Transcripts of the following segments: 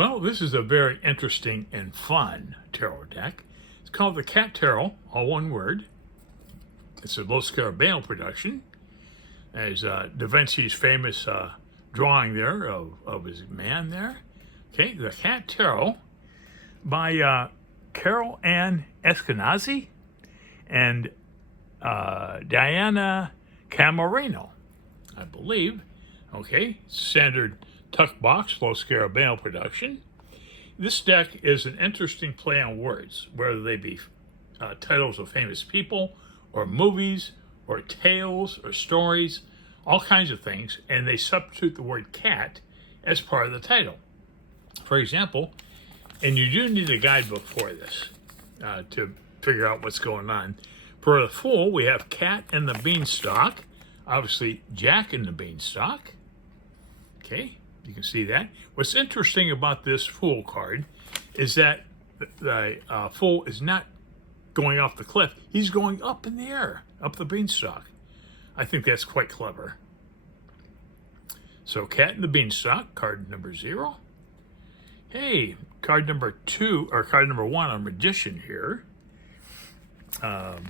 Well, this is a very interesting and fun tarot deck. It's called the Cat Tarot, all one word. It's a Scarabeo production. There's Da Vinci's famous drawing there of his man there. Okay, the Cat Tarot by Carol Ann Eschenazi and Diana Cannarano, I believe. Okay, standard tuck box, Scarabeo production. This deck is an interesting play on words, whether they be titles of famous people, or movies, or tales, or stories, all kinds of things, and they substitute the word cat as part of the title. For example, and you do need a guidebook for this to figure out what's going on. For the Fool, we have Cat and the Beanstalk, obviously Jack and the Beanstalk. Okay, you can see that. What's interesting about this Fool card is that the Fool is not going off the cliff. He's going up in the air, up the beanstalk. I think that's quite clever. So Cat and the Beanstalk, card number 0. Hey, card number 2, or card number 1 on Magician here. Let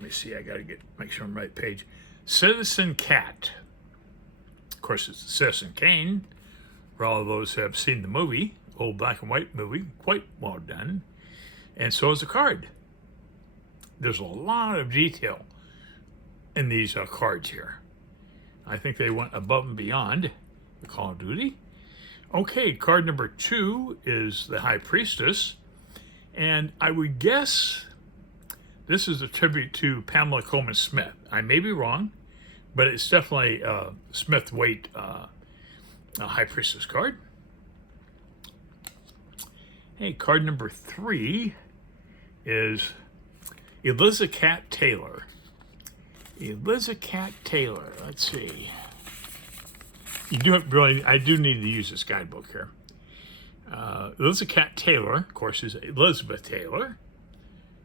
me see, I gotta make sure I'm on the right page. Citizen Cat. Of course, it's Citizen Kane. For all of those who have seen the movie, old black and white movie, quite well done. And so is the card. There's a lot of detail in these cards here. I think they went above and beyond the Call of Duty. Okay, card number 2 is the High Priestess. And I would guess this is a tribute to Pamela Coleman Smith. I may be wrong, but it's definitely a Smith-Waite High Priestess card. Hey, card number 3 is Elizabeth Taylor. Elizabeth Taylor. Let's see. You do have really. I do need to use this guidebook here. Elizabeth Taylor, of course, is Elizabeth Taylor,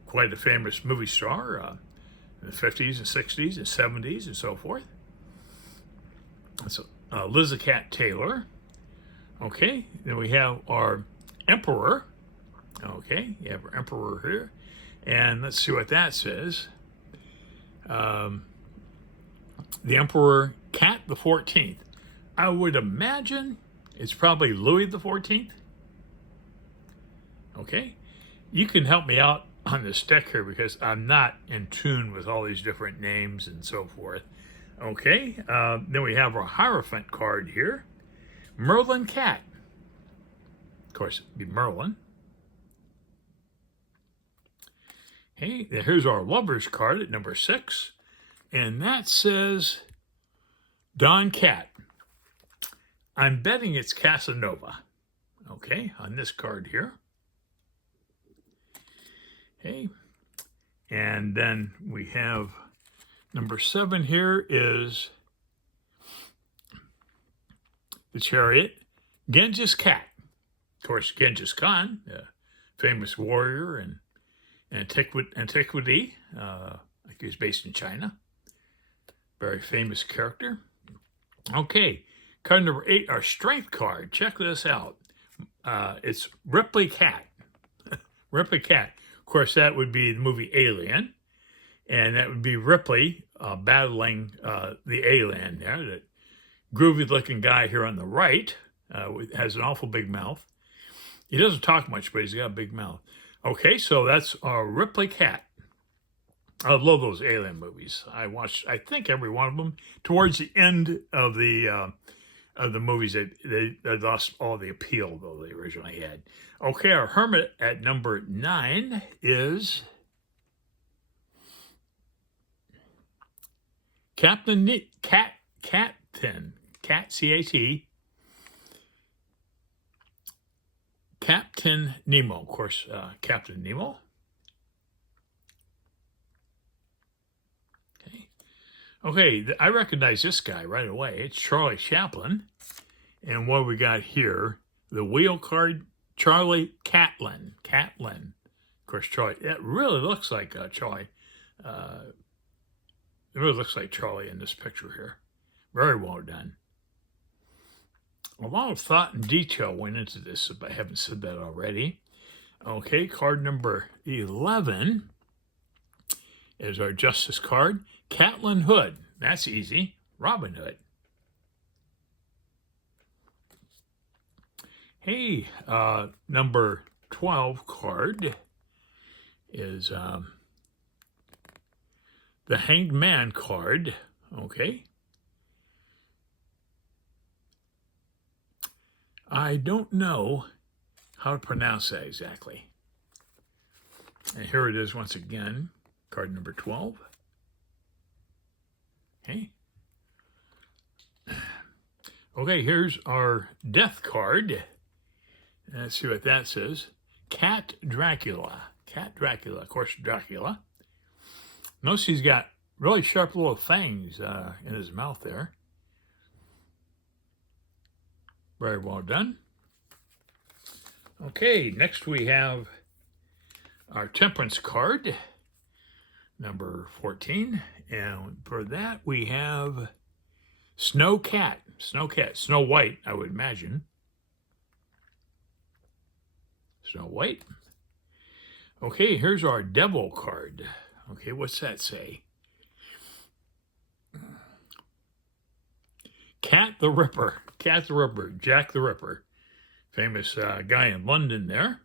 quite a famous movie star in the 50s and 60s and 70s and so forth. So Elizabeth Taylor. Okay, then we have our Emperor. Okay, you have our Emperor here. And let's see what that says. The Emperor Cat the 14th. I would imagine it's probably Louis the 14th. Okay. You can help me out on this deck here because I'm not in tune with all these different names and so forth. Okay. Then we have our Hierophant card here. Merlin Cat. Of course, it'd be Merlin. Hey, here's our Lovers card at number 6. And that says Don Cat. I'm betting it's Casanova. Okay, on this card here. Okay. And then we have number 7 here is the Chariot. Genghis Cat. Of course, Genghis Khan, a famous warrior and antiquity. I think he was based in China. Very famous character. Okay, card number 8, our Strength card. Check this out. It's Ripley Cat. Ripley Cat. Of course, that would be the movie Alien. And that would be Ripley battling the alien there. That groovy-looking guy here on the right has an awful big mouth. He doesn't talk much, but he's got a big mouth. Okay, so that's our Ripley Cat. I love those alien movies. I watched, I think, every one of them. Towards the end of the movies, they lost all the appeal, though, they originally had. Okay, our Hermit at number 9 is Captain C-A-T. Captain Nemo, of course, Captain Nemo. Okay, I recognize this guy right away. It's Charlie Chaplin. And what we got here, the wheel card, Charlie Catlin. Catlin. Of course, Charlie, it really looks like Charlie. It really looks like Charlie in this picture here. Very well done. A lot of thought and detail went into this, if I haven't said that already. Okay, card number 11 is our Justice card. Catelyn Hood. That's easy. Robin Hood. Hey, number 12 card is the Hanged Man card. Okay. I don't know how to pronounce that exactly. And here it is once again, card number 12. Okay. Okay, here's our Death card. Let's see what that says. Cat Dracula. Cat Dracula. Of course, Dracula. Notice he's got really sharp little fangs in his mouth there. Very well done. Okay, next we have our Temperance card, number 14. And for that we have Snow Cat. Snow Cat. Snow White, I would imagine. Snow White. Okay, here's our Devil card. Okay, what's that say? Cat the Ripper. Cat the Ripper. Jack the Ripper. Famous guy in London there.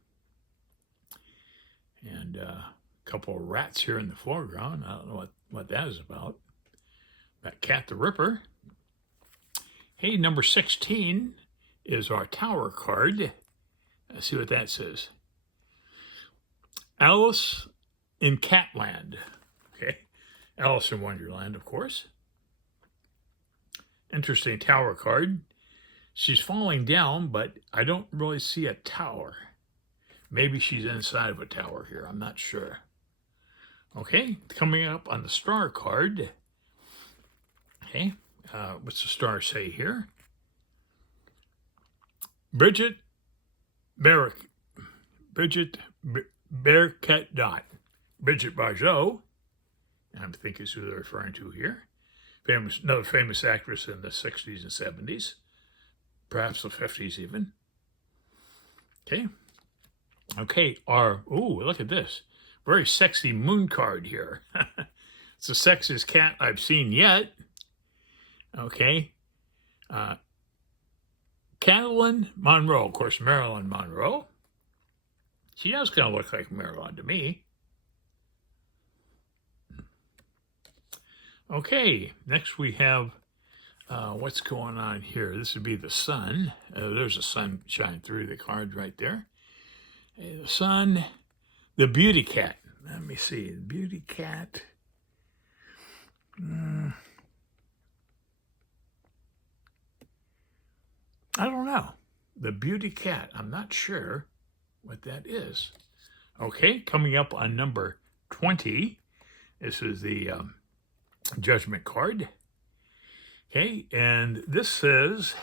And a couple of rats here in the foreground. I don't know what that is about. That Cat the Ripper. Hey, number 16 is our Tower card. Let's see what that says. Alice in Catland. Okay. Alice in Wonderland, of course. Interesting tower card. She's falling down, but I don't really see a tower. Maybe she's inside of a tower here. I'm not sure. Okay. Coming up on the Star card. Okay. What's the star say here? Bridget Barrick. Bridget Bearcat Dot. Bridget Bardot, I think is who they're referring to here. Another famous actress in the 60s and 70s, perhaps the 50s even. Okay. Okay, look at this. Very sexy moon card here. It's the sexiest cat I've seen yet. Okay. Catelyn Monroe, of course, Marilyn Monroe. She does kind of look like Marilyn to me. Okay, next we have what's going on here. This would be the sun. There's a sun shining through the card right there. The sun, the Beauty Cat. Let me see, the Beauty Cat. I don't know. The Beauty Cat. I'm not sure what that is. Okay, coming up on number 20. This is the Judgment card. Okay, and this says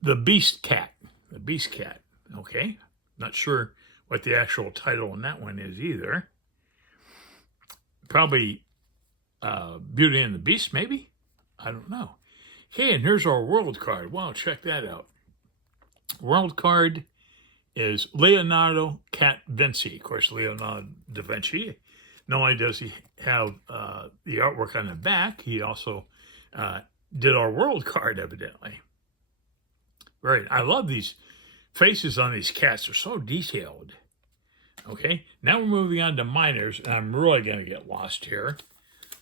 the Beast Cat. The Beast Cat. Okay, not sure what the actual title on that one is either. Probably Beauty and the Beast, maybe? I don't know. Okay, and here's our World card. Wow, check that out. World card is Leonardo da Vinci. Of course, Leonardo da Vinci. Not only does he have the artwork on the back, he also did our world card, evidently. I love these faces on these cats. They're so detailed. Okay, now we're moving on to minors, and I'm really going to get lost here.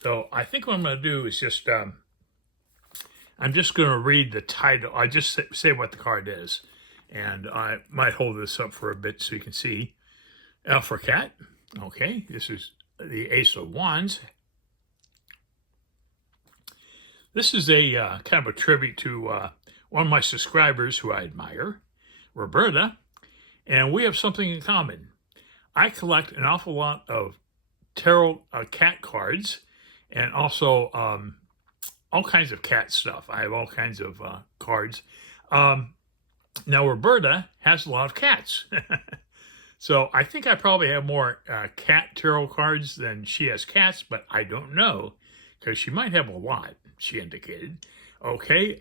So I think what I'm going to do is just, I'm just going to read the title. I just say what the card is. And I might hold this up for a bit so you can see. Alpha Cat. Okay, this is the Ace of Wands. This is a kind of a tribute to one of my subscribers who I admire, Roberta, and we have something in common. I collect an awful lot of tarot cat cards and also all kinds of cat stuff. I have all kinds of cards. Now, Roberta has a lot of cats. So I think I probably have more cat tarot cards than she has cats, but I don't know because she might have a lot, she indicated. Okay,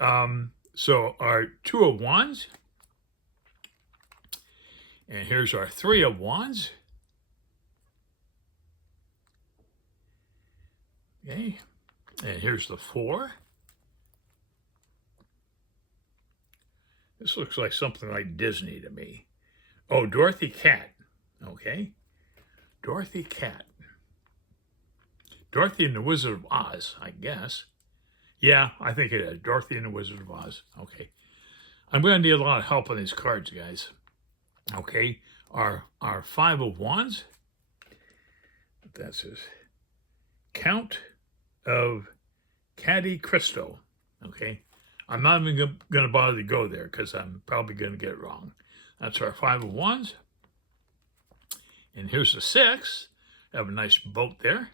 so our 2 of Wands, and here's our 3 of Wands. Okay, and here's the 4. This looks like something like Disney to me. Oh, Dorothy Cat. Okay, Dorothy Cat. Dorothy and the Wizard of Oz, I guess. Yeah, I think it is. Dorothy and the Wizard of Oz. Okay. I'm going to need a lot of help on these cards, guys. Okay. Our 5 of Wands. That says Count of Caddy Cristo. Okay. I'm not even going to bother to go there because I'm probably going to get it wrong. That's our 5 of Wands. And here's the 6. Have a nice boat there.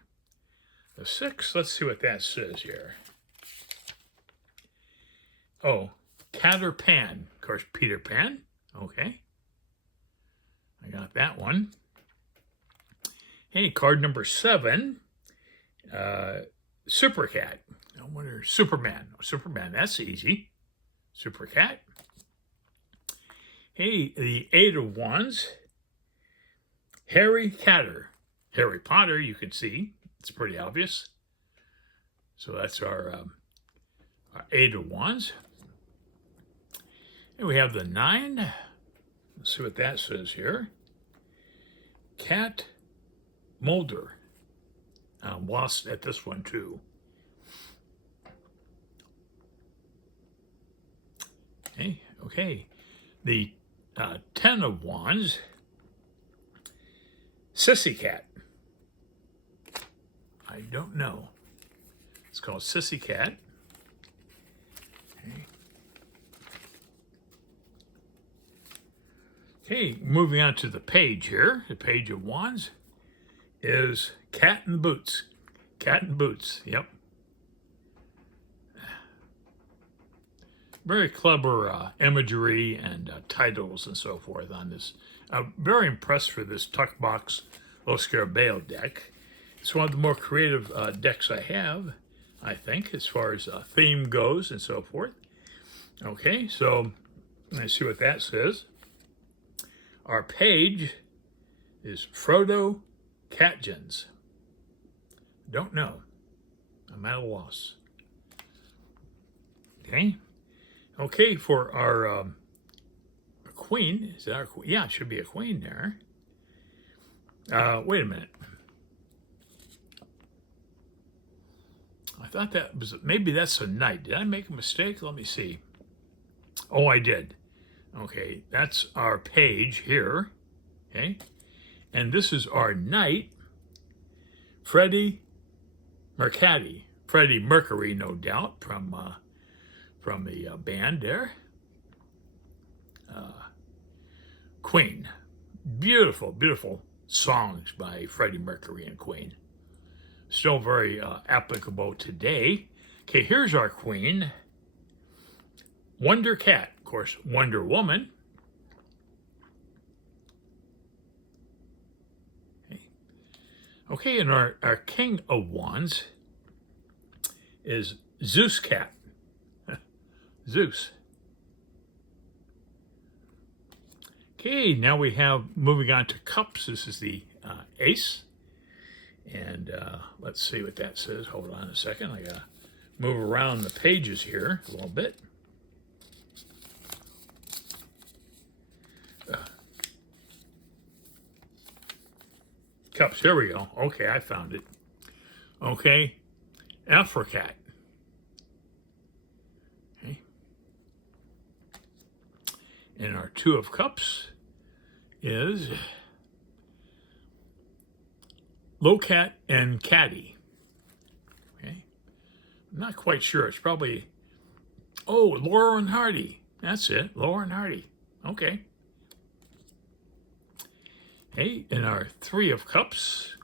The 6, let's see what that says here. Oh, Cat or Pan. Of course, Peter Pan. Okay. I got that one. Hey, card number 7. Super Cat. I wonder, Superman. Superman, that's easy. Super Cat. Hey, the 8 of Wands. Harry Catter. Harry Potter, you can see. It's pretty obvious. So that's our 8 of Wands. And we have the 9. Let's see what that says here. Cat Mulder. I'm lost at this one too. Okay. The 10 of Wands. Sissy Cat. I don't know. It's called Sissy Cat. Okay, moving on to the page here. The Page of Wands is Cat in Boots. Cat in Boots, yep. Very clever imagery and titles and so forth on this. I'm very impressed for this Tuck Box Lo Scarabeo deck. It's one of the more creative decks I have, I think, as far as theme goes and so forth. Okay, so let's see what that says. Our page is Frodo Catjins. Don't know. I'm at a loss. Okay, for our queen. Is that our queen? Yeah, it should be a queen there. Wait a minute. I thought that was, maybe that's a knight. Did I make a mistake? Let me see. Oh, I did. Okay, that's our page here. Okay, and this is our knight, Freddie Mercati. Freddie Mercury, no doubt, from the band there. Queen. Beautiful, beautiful songs by Freddie Mercury and Queen. Still very applicable today. Okay, here's our queen, Wonder Cat. Of course, Wonder Woman. Okay, and our King of Wands is Zeus Cat. Zeus. Okay, now we have, moving on to cups, this is the ace. And let's see what that says. Hold on a second. I got to move around the pages here a little bit. Cups, here we go. Okay, I found it. Okay, Africat. Okay. And our 2 of Cups is Locat and Caddy. Okay. I'm not quite sure. It's probably, oh, Laurel and Hardy. That's it, Laurel and Hardy. Okay. Okay, and our 3 of Cups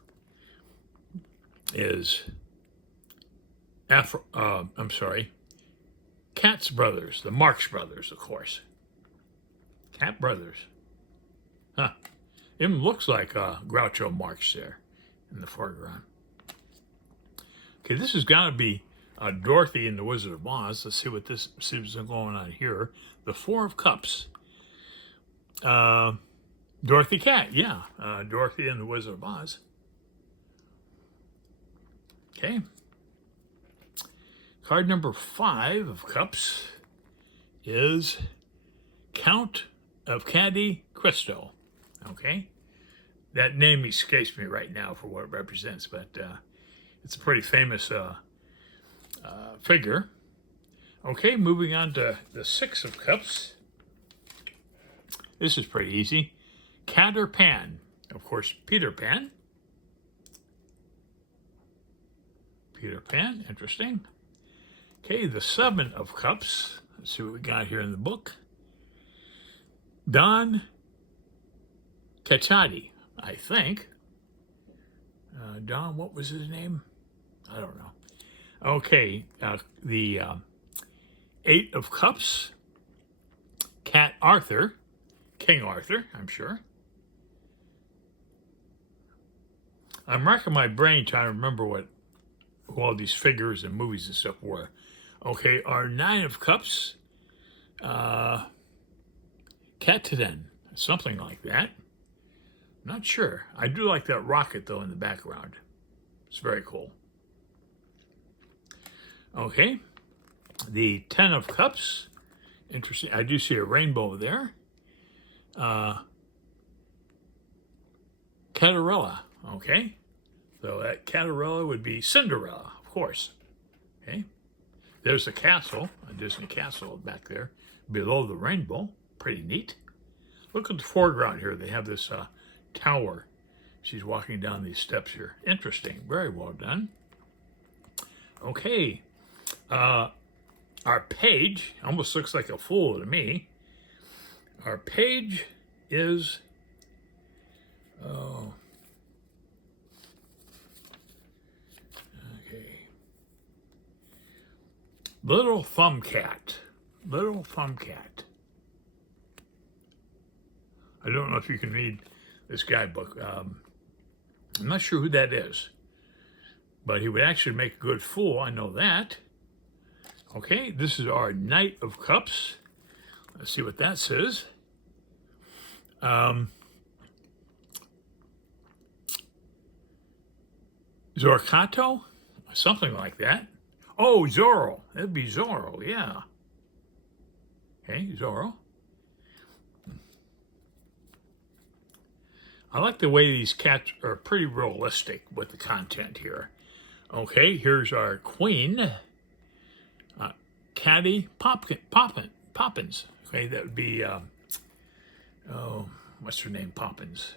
is Cat's Brothers, the Marx Brothers, of course. Cat Brothers. Huh. It looks like Groucho Marx there in the foreground. Okay, this has got to be Dorothy and the Wizard of Oz. Let's see what's going on here. The Four of Cups. Dorothy Cat, yeah. Dorothy and the Wizard of Oz. Okay. Card number 5 of Cups is Count of Monte Cristo. Okay. That name escapes me right now for what it represents, but it's a pretty famous figure. Okay, moving on to the 6 of Cups. This is pretty easy. Cat or Pan? Of course, Peter Pan. Peter Pan, interesting. Okay, the 7 of Cups. Let's see what we got here in the book. Don Quixote, I think. Don, what was his name? I don't know. Okay, the 8 of Cups. Cat Arthur. King Arthur, I'm sure. I'm racking my brain trying to remember who all these figures and movies and stuff were. Okay, our 9 of Cups, Cataran, something like that. Not sure. I do like that rocket, though, in the background. It's very cool. Okay, the 10 of Cups. Interesting. I do see a rainbow there. Cattarella, okay? So that Cattarella would be Cinderella, of course. Okay? There's the castle, a Disney castle back there, below the rainbow. Pretty neat. Look at the foreground here. They have this tower. She's walking down these steps here. Interesting. Very well done. Okay. Our page almost looks like a fool to me. Our page is, Little Thumbcat. Little Thumbcat. I don't know if you can read this guidebook. I'm not sure who that is, but he would actually make a good fool. I know that. Okay, this is our Knight of Cups. Let's see what that says. Zorcato? Something like that. Oh, Zorro. That'd be Zorro, yeah. Okay, Zorro. I like the way these cats are pretty realistic with the content here. Okay, here's our Queen. Caddy Poppins. Okay, that would be, what's her name? Poppins.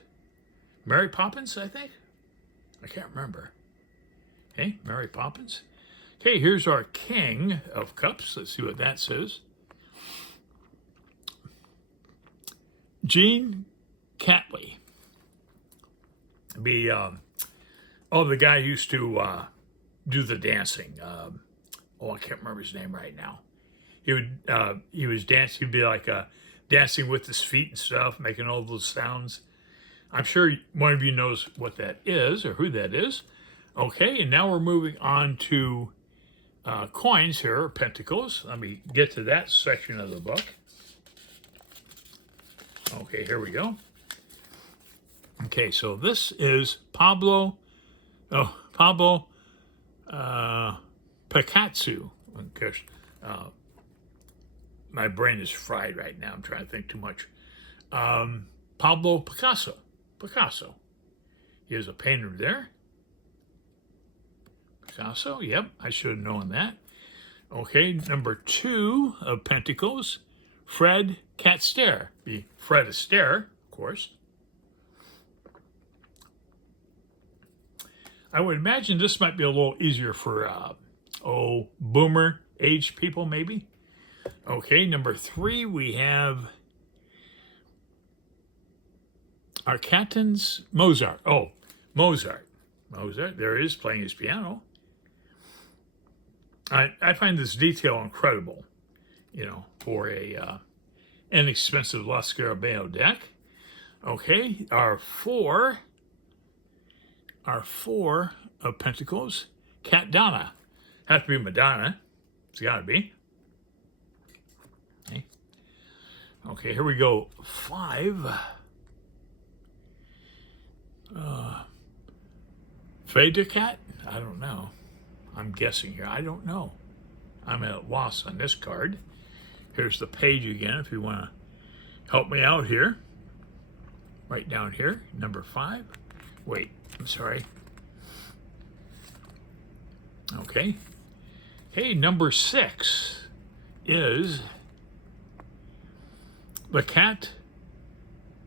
Mary Poppins, I think? I can't remember. Okay, Mary Poppins. Okay, here's our King of Cups. Let's see what that says. Gene Catley. Be, the guy who used to do the dancing. I can't remember his name right now. He was dancing. He'd be like dancing with his feet and stuff, making all those sounds. I'm sure one of you knows what that is or who that is. Okay, and now we're moving on to coins here, or pentacles. Let me get to that section of the book. Okay, here we go. Okay, so this is Pablo Picasso. Because my brain is fried right now. I'm trying to think too much. Pablo Picasso. He is a painter there. Picasso, yep, I should have known that. Okay, number 2 of Pentacles, Fred Astaire. Be Fred Astaire, of course. I would imagine this might be a little easier for, boomer age people, maybe. Okay, number 3, we have our Captain's Mozart. Oh, Mozart. There he is playing his piano. I find this detail incredible, for a inexpensive La Scarabeo deck. Okay, our 4 of Pentacles, Cat Donna. Has to be Madonna. It's got to be. Okay. Okay, here we go. 5. Cat? I don't know. I'm guessing here. I don't know. I'm at a loss on this card. Here's the page again if you want to help me out here. Right down here, number 5. Wait, I'm sorry. Okay. Okay, number 6 is the Cat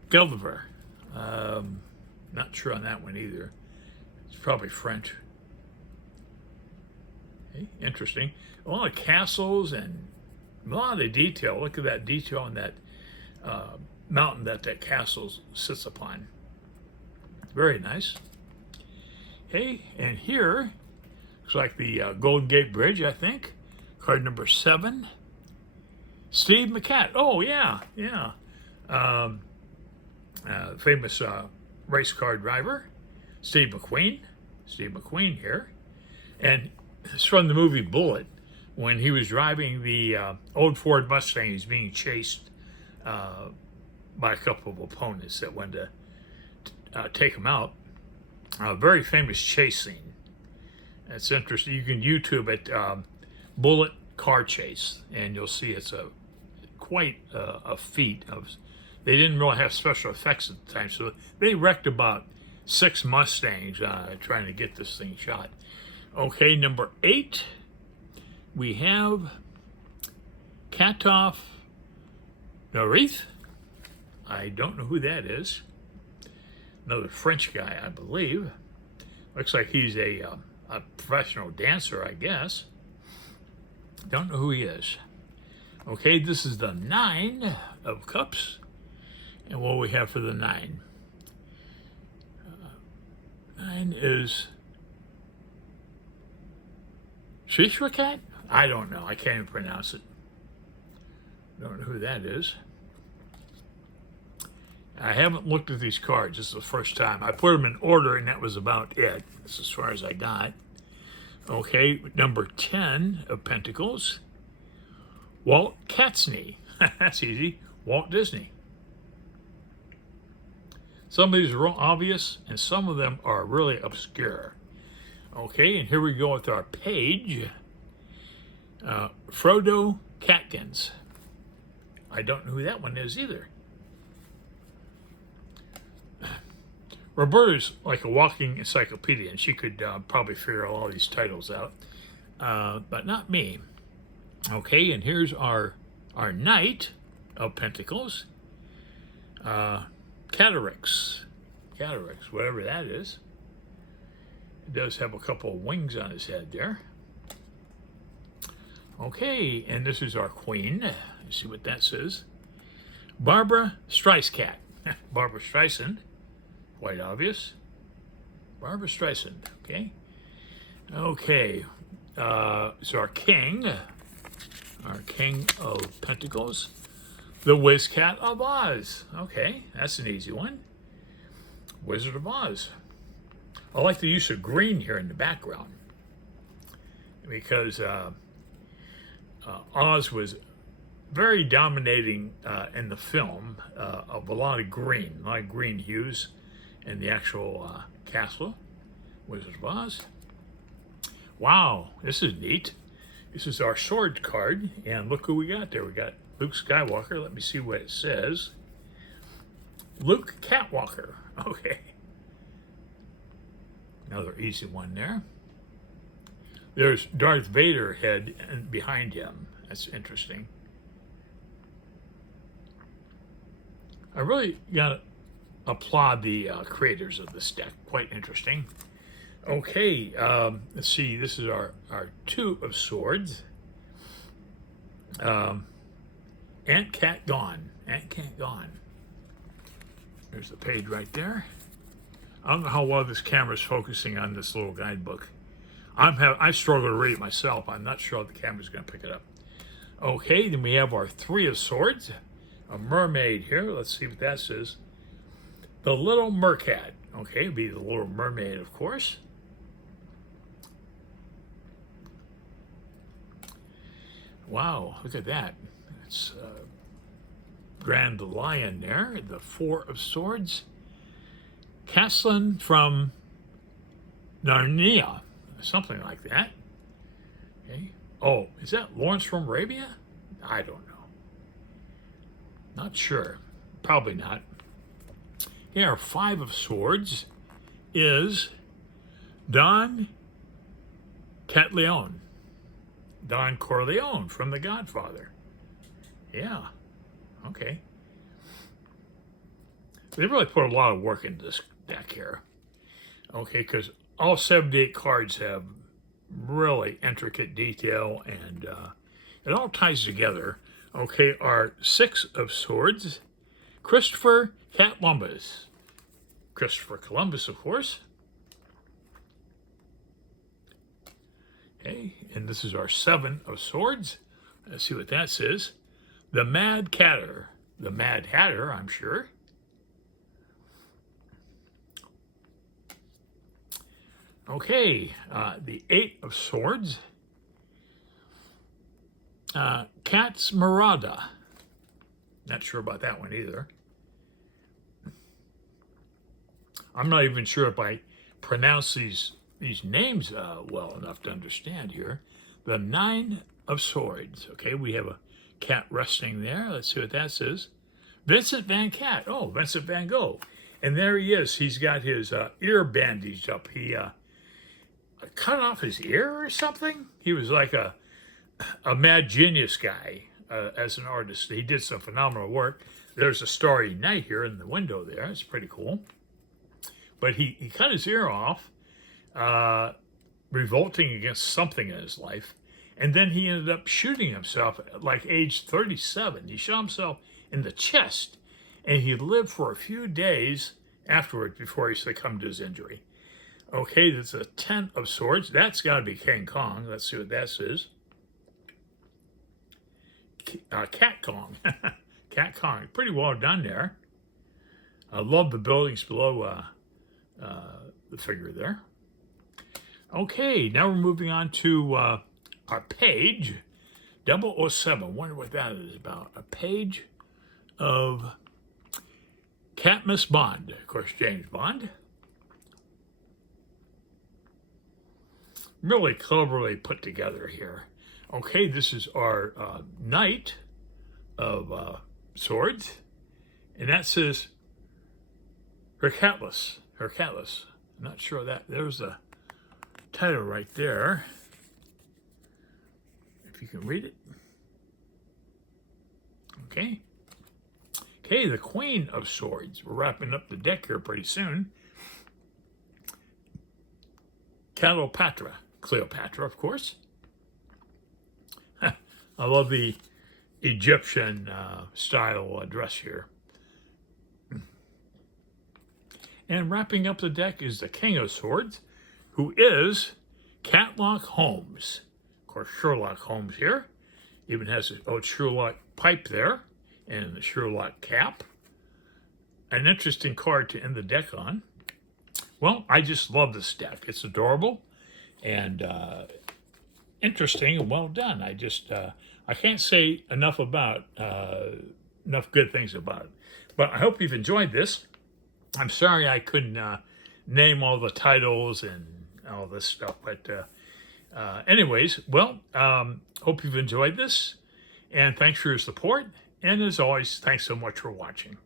Gulliver. Not sure on that one either. It's probably French. Okay, interesting. A lot of castles and a lot of detail. Look at that detail on that mountain that castle sits upon. Very nice. Okay, and here looks like the Golden Gate Bridge, I think. Card number 7. Steve McCat. Oh yeah, yeah. Famous race car driver, Steve McQueen. Steve McQueen here, and it's from the movie Bullet. When he was driving the old Ford Mustang, he's being chased by a couple of opponents that wanted to take him out. A very famous chase scene. It's interesting. You can YouTube it, Bullet car chase, and you'll see it's quite a feat. They didn't really have special effects at the time, so they wrecked about 6 Mustangs trying to get this thing shot. Okay, number 8. We have Katoff Narith. I don't know who that is. Another French guy, I believe. Looks like he's a professional dancer, I guess. Don't know who he is. Okay, this is the 9 of Cups. And what we have for the 9? 9 is Shishwakat? I don't know. I can't even pronounce it. Don't know who that is. I haven't looked at these cards. This is the first time. I put them in order, and that was about it. That's as far as I got. Okay, number 10 of Pentacles. Walt Catsney. That's easy. Walt Disney. Some of these are real obvious, and some of them are really obscure. Okay, and here we go with our page. Frodo Catkins. I don't know who that one is either. Roberta's like a walking encyclopedia, and she could probably figure all these titles out, but not me. Okay, and here's our Knight of Pentacles. Cattarix, whatever that is. It does have a couple of wings on his head there. Okay, and this is our Queen. Let's see what that says. Barbara Streisand. Barbara Streisand. Quite obvious. Barbara Streisand. Okay. Okay. So our King of Pentacles. The Wizcat of Oz. Okay, that's an easy one. Wizard of Oz. I like the use of green here in the background because Oz was very dominating in the film of a lot of green hues in the actual castle. Wizard of Oz. Wow, this is neat. This is our sword card, and look who we got there. We got Luke Skywalker. Let me see what it says. Luke Catwalker. Okay. Another easy one there. There's Darth Vader head and behind him. That's interesting. I really got to applaud the creators of this deck. Quite interesting. Okay, let's see. This is our 2 of Swords. Ant Cat Gone. Ant Cat Gone. There's the page right there. I don't know how well this camera is focusing on this little guidebook. I struggle to read it myself. I'm not sure the camera's going to pick it up. Okay, then we have our 3 of Swords. A mermaid here. Let's see what that says. The Little Mercat. Okay, it'd be the Little Mermaid, of course. Wow, look at that. It's Grand Lion there, the Four of Swords. Castellan from Narnia, something like that. Okay. Oh, is that Lawrence from Arabia? I don't know. Not sure. Probably not. Here, our Five of Swords is Don Catleone. Don Corleone from The Godfather. Yeah. Okay. They really put a lot of work into this deck here. Okay, because all 78 cards have really intricate detail, and it all ties together. Okay, our Six of Swords, Christopher Columbus. Christopher Columbus, of course. Okay, and this is our Seven of Swords. Let's see what that says. The Mad Hatter. The Mad Hatter, I'm sure. Okay, the Eight of Swords. Cat's Marada. Not sure about that one either. I'm not even sure if I pronounce these names well enough to understand here. The Nine of Swords. Okay, we have a cat resting there. Let's see what that says. Vincent Van Cat. Oh, Vincent Van Gogh. And there he is. He's got his ear bandaged up. He cut off his ear or something. He was like a mad genius guy as an artist. He did some phenomenal work. There's a Starry Night here in the window there. It's pretty cool. But he cut his ear off, revolting against something in his life. And then he ended up shooting himself at like age 37. He shot himself in the chest. And he lived for a few days afterward before he succumbed to his injury. Okay, that's a Ten of Swords. That's got to be King Kong. Let's see what that says. Cat Kong. Cat Kong. Pretty well done there. I love the buildings below the figure there. Okay, now we're moving on to our page. 007. Wonder what that is about. A page of Catmus Bond. Of course, James Bond. Really cleverly put together here. Okay, this is our Knight of Swords. And that says Hercules. Hercules. I'm not sure that. There's a title right there. If you can read it. Okay. Okay, the Queen of Swords. We're wrapping up the deck here pretty soon. Cleopatra. Cleopatra, of course. I love the Egyptian style dress here. And wrapping up the deck is the King of Swords, who is Sherlock Holmes. Of course, Sherlock Holmes here. Even has his old Sherlock pipe there and the Sherlock cap. An interesting card to end the deck on. Well, I just love this deck. It's adorable and interesting and well done. I can't say enough about enough good things about it. But I hope you've enjoyed this. I'm sorry I couldn't name all the titles and all this stuff, but anyways, well, hope you've enjoyed this, and thanks for your support. And as always, thanks so much for watching.